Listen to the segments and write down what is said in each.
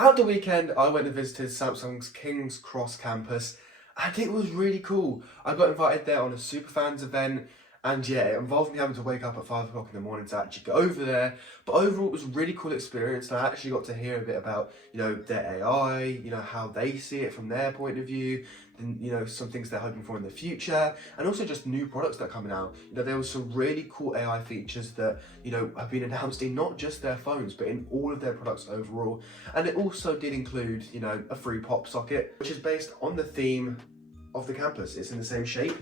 At the weekend, I went and visited Samsung's King's Cross campus, and it was really cool. I got invited there on a Superfans event, and yeah, it involved me having to wake up at 5 o'clock in the morning to actually go over there. But overall, it was a really cool experience, and I actually got to hear a bit about, their AI, how they see it from their point of view, and, some things they're hoping for in the future, and also just new products that are coming out. There was some really cool AI features that, have been announced in not just their phones, but in all of their products overall. And it also did include, a free pop socket, which is based on the theme of the campus. It's in the same shape.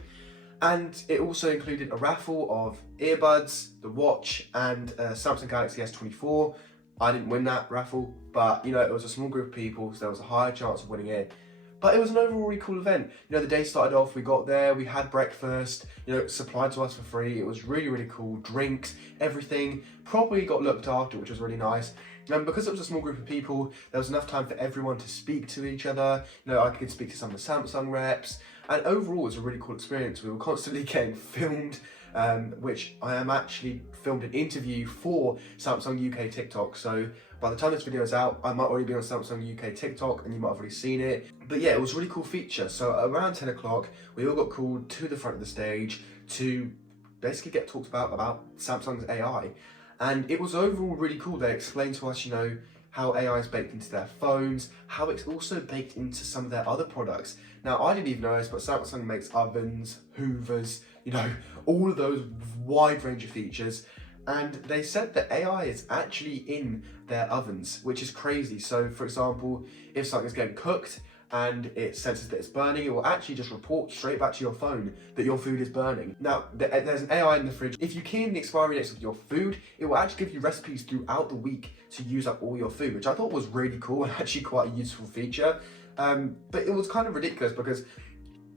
And it also included a raffle of earbuds, the watch, and a Samsung Galaxy S24. I didn't win that raffle, but it was a small group of people, so there was a higher chance of winning it. But it was an overall really cool event. The day started off, we got there, we had breakfast, supplied to us for free. It was really, really cool. Drinks, everything. Probably got looked after, which was really nice. And because it was a small group of people, there was enough time for everyone to speak to each other. I could speak to some of the Samsung reps. And overall, it was a really cool experience. We were constantly getting filmed, which I am actually filmed an interview for Samsung UK TikTok. So by the time this video is out, I might already be on Samsung UK TikTok and you might have already seen it. But yeah, it was a really cool feature. So around 10 o'clock, we all got called to the front of the stage to basically get talked about Samsung's AI. And it was overall really cool. They explained to us, how AI is baked into their phones, how it's also baked into some of their other products. Now, I didn't even know this, but Samsung makes ovens, hoovers, all of those wide range of features. And they said that AI is actually in their ovens, which is crazy. So for example, if something's getting cooked and it senses that it's burning, it will actually just report straight back to your phone that your food is burning. Now, there's an AI in the fridge. If you key in the expiry dates of your food, it will actually give you recipes throughout the week to use up all your food, which I thought was really cool and actually quite a useful feature. But it was kind of ridiculous because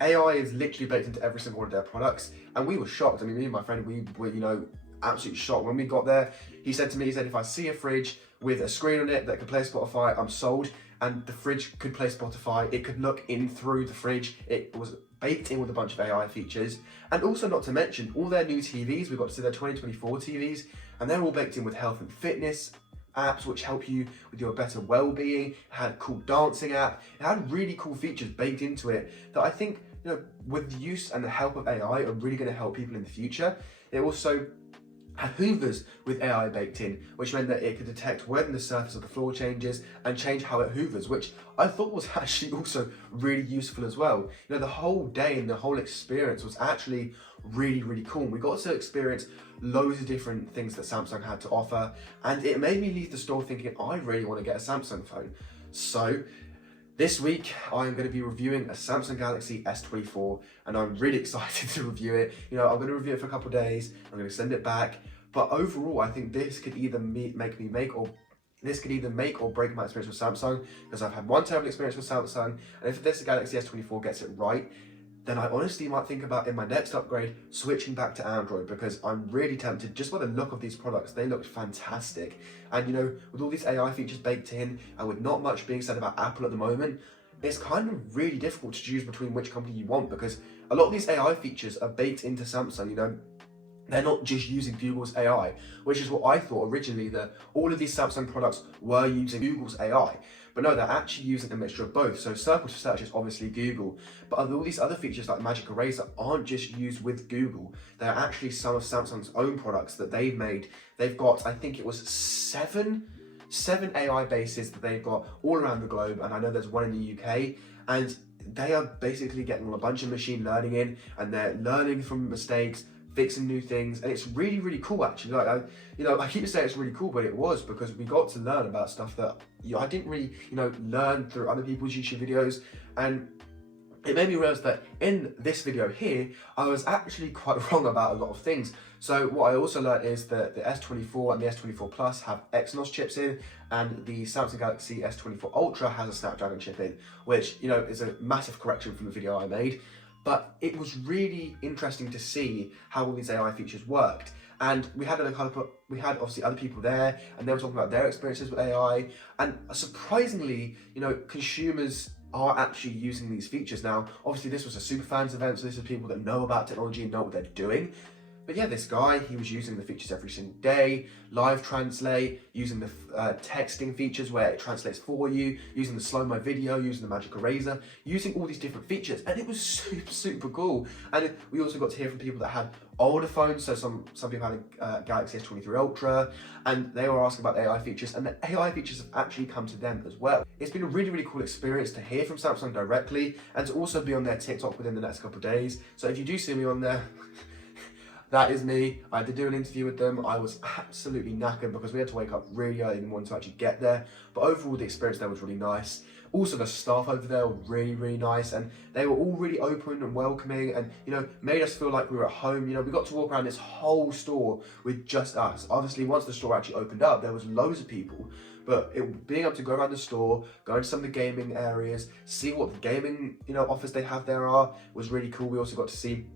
AI is literally baked into every single one of their products, and we were shocked. I mean, me and my friend, we were, absolutely shocked. When we got there, he said to me, if I see a fridge with a screen on it that can play Spotify, I'm sold. And the fridge could play Spotify, it could look in through the fridge, it was baked in with a bunch of AI features. And also, not to mention, all their new TVs, we got to see their 2024 TVs, and they're all baked in with health and fitness apps which help you with your better well-being. It had a cool dancing app, it had really cool features baked into it that I think, with the use and the help of AI are really going to help people in the future. It also had hoovers with AI baked in, which meant that it could detect when the surface of the floor changes and change how it hoovers, which I thought was actually also really useful as well. The whole day and the whole experience was actually really, really cool. We got to experience loads of different things that Samsung had to offer, and it made me leave the store thinking, I really want to get a Samsung phone. So this week, I'm going to be reviewing a Samsung Galaxy S24, and I'm really excited to review it. I'm going to review it for a couple of days, I'm going to send it back, but overall, I think this could either make or break my experience with Samsung, because I've had one terrible experience with Samsung, and if this Galaxy S24 gets it right, then I honestly might think about, in my next upgrade, switching back to Android, because I'm really tempted. Just by the look of these products, they look fantastic. And with all these AI features baked in, and with not much being said about Apple at the moment, it's kind of really difficult to choose between which company you want, because a lot of these AI features are baked into Samsung, they're not just using Google's AI, which is what I thought originally, that all of these Samsung products were using Google's AI. But no, they're actually using a mixture of both. So Circle to Search is obviously Google, but all these other features like Magic Eraser aren't just used with Google. They're actually some of Samsung's own products that they've made. They've got, I think it was seven AI bases that they've got all around the globe, and I know there's one in the UK, and they are basically getting a bunch of machine learning in, and they're learning from mistakes, fixing new things, and it's really, really cool actually. Like, I keep saying it's really cool, but it was because we got to learn about stuff that I didn't really, learn through other people's YouTube videos, and it made me realize that in this video here, I was actually quite wrong about a lot of things. So what I also learned is that the S24 and the S24 Plus have Exynos chips in, and the Samsung Galaxy S24 Ultra has a Snapdragon chip in, which, is a massive correction from the video I made. But it was really interesting to see how all these AI features worked. And we had obviously other people there, and they were talking about their experiences with AI. And surprisingly, consumers are actually using these features now. Obviously, this was a Superfans event, so this is people that know about technology and know what they're doing. But yeah, this guy, he was using the features every single day, live translate, using the texting features where it translates for you, using the slow-mo video, using the magic eraser, using all these different features, and it was super cool. And we also got to hear from people that had older phones, so some people had a Galaxy S23 Ultra, and they were asking about the AI features, and the AI features have actually come to them as well. It's been a really cool experience to hear from Samsung directly, and to also be on their TikTok within the next couple of days. So if you do see me on there, that is me. I did do an interview with them. I was absolutely knackered because we had to wake up really early in the morning to actually get there. But overall, the experience there was really nice. Also, the staff over there were really nice, and they were all really open and welcoming, and made us feel like we were at home. We got to walk around this whole store with just us. Obviously, once the store actually opened up, there was loads of people. But being able to go around the store, go into some of the gaming areas, see what the gaming offers they have there was really cool. We also got to see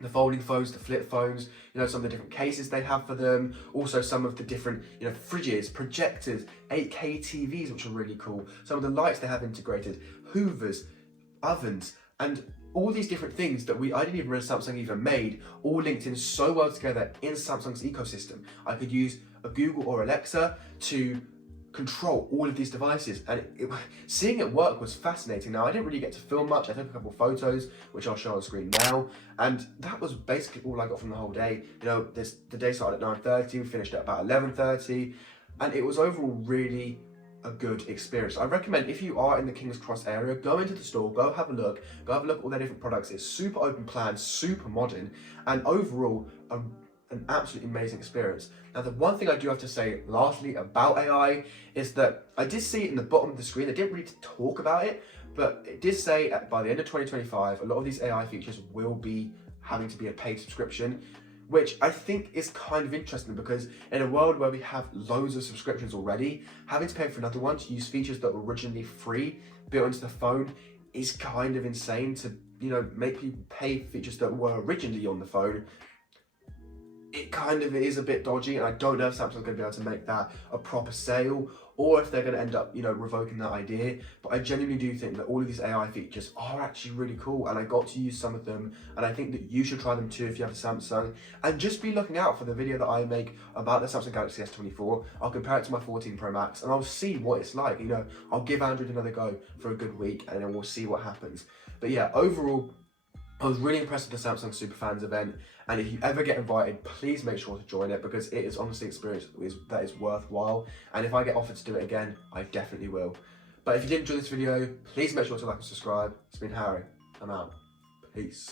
the folding phones, the flip phones, some of the different cases they have for them. Also some of the different, fridges, projectors, 8K TVs, which are really cool. Some of the lights they have integrated, hoovers, ovens, and all these different things that I didn't even realize Samsung even made, all linked in so well together in Samsung's ecosystem. I could use a Google or Alexa to control all of these devices, and seeing it work was fascinating. Now, I didn't really get to film much. I took a couple of photos, which I'll show on screen now, and that was basically all I got from the whole day. The day started at 9:30, we finished at about 11:30, and it was overall really a good experience. I recommend, if you are in the King's Cross area, go into the store, go have a look at all their different products. It's super open plan, super modern, and overall an absolutely amazing experience. Now, the one thing I do have to say lastly about AI is that I did see it in the bottom of the screen. They didn't really talk about it, but it did say by the end of 2025, a lot of these AI features will be having to be a paid subscription, which I think is kind of interesting, because in a world where we have loads of subscriptions already, having to pay for another one to use features that were originally free built into the phone is kind of insane. To make people pay for features that were originally on the phone, it kind of is a bit dodgy, and I don't know if Samsung's going to be able to make that a proper sale, or if they're going to end up, revoking that idea. But I genuinely do think that all of these AI features are actually really cool, and I got to use some of them, and I think that you should try them too if you have a Samsung. And just be looking out for the video that I make about the Samsung Galaxy S24. I'll compare it to my 14 Pro Max, and I'll see what it's like. I'll give Android another go for a good week, and then we'll see what happens. But yeah, overall, I was really impressed with the Samsung Superfans event, and if you ever get invited, please make sure to join it, because it is honestly an experience that is worthwhile, and if I get offered to do it again, I definitely will. But if you did enjoy this video, please make sure to like and subscribe. It's been Harry. I'm out. Peace.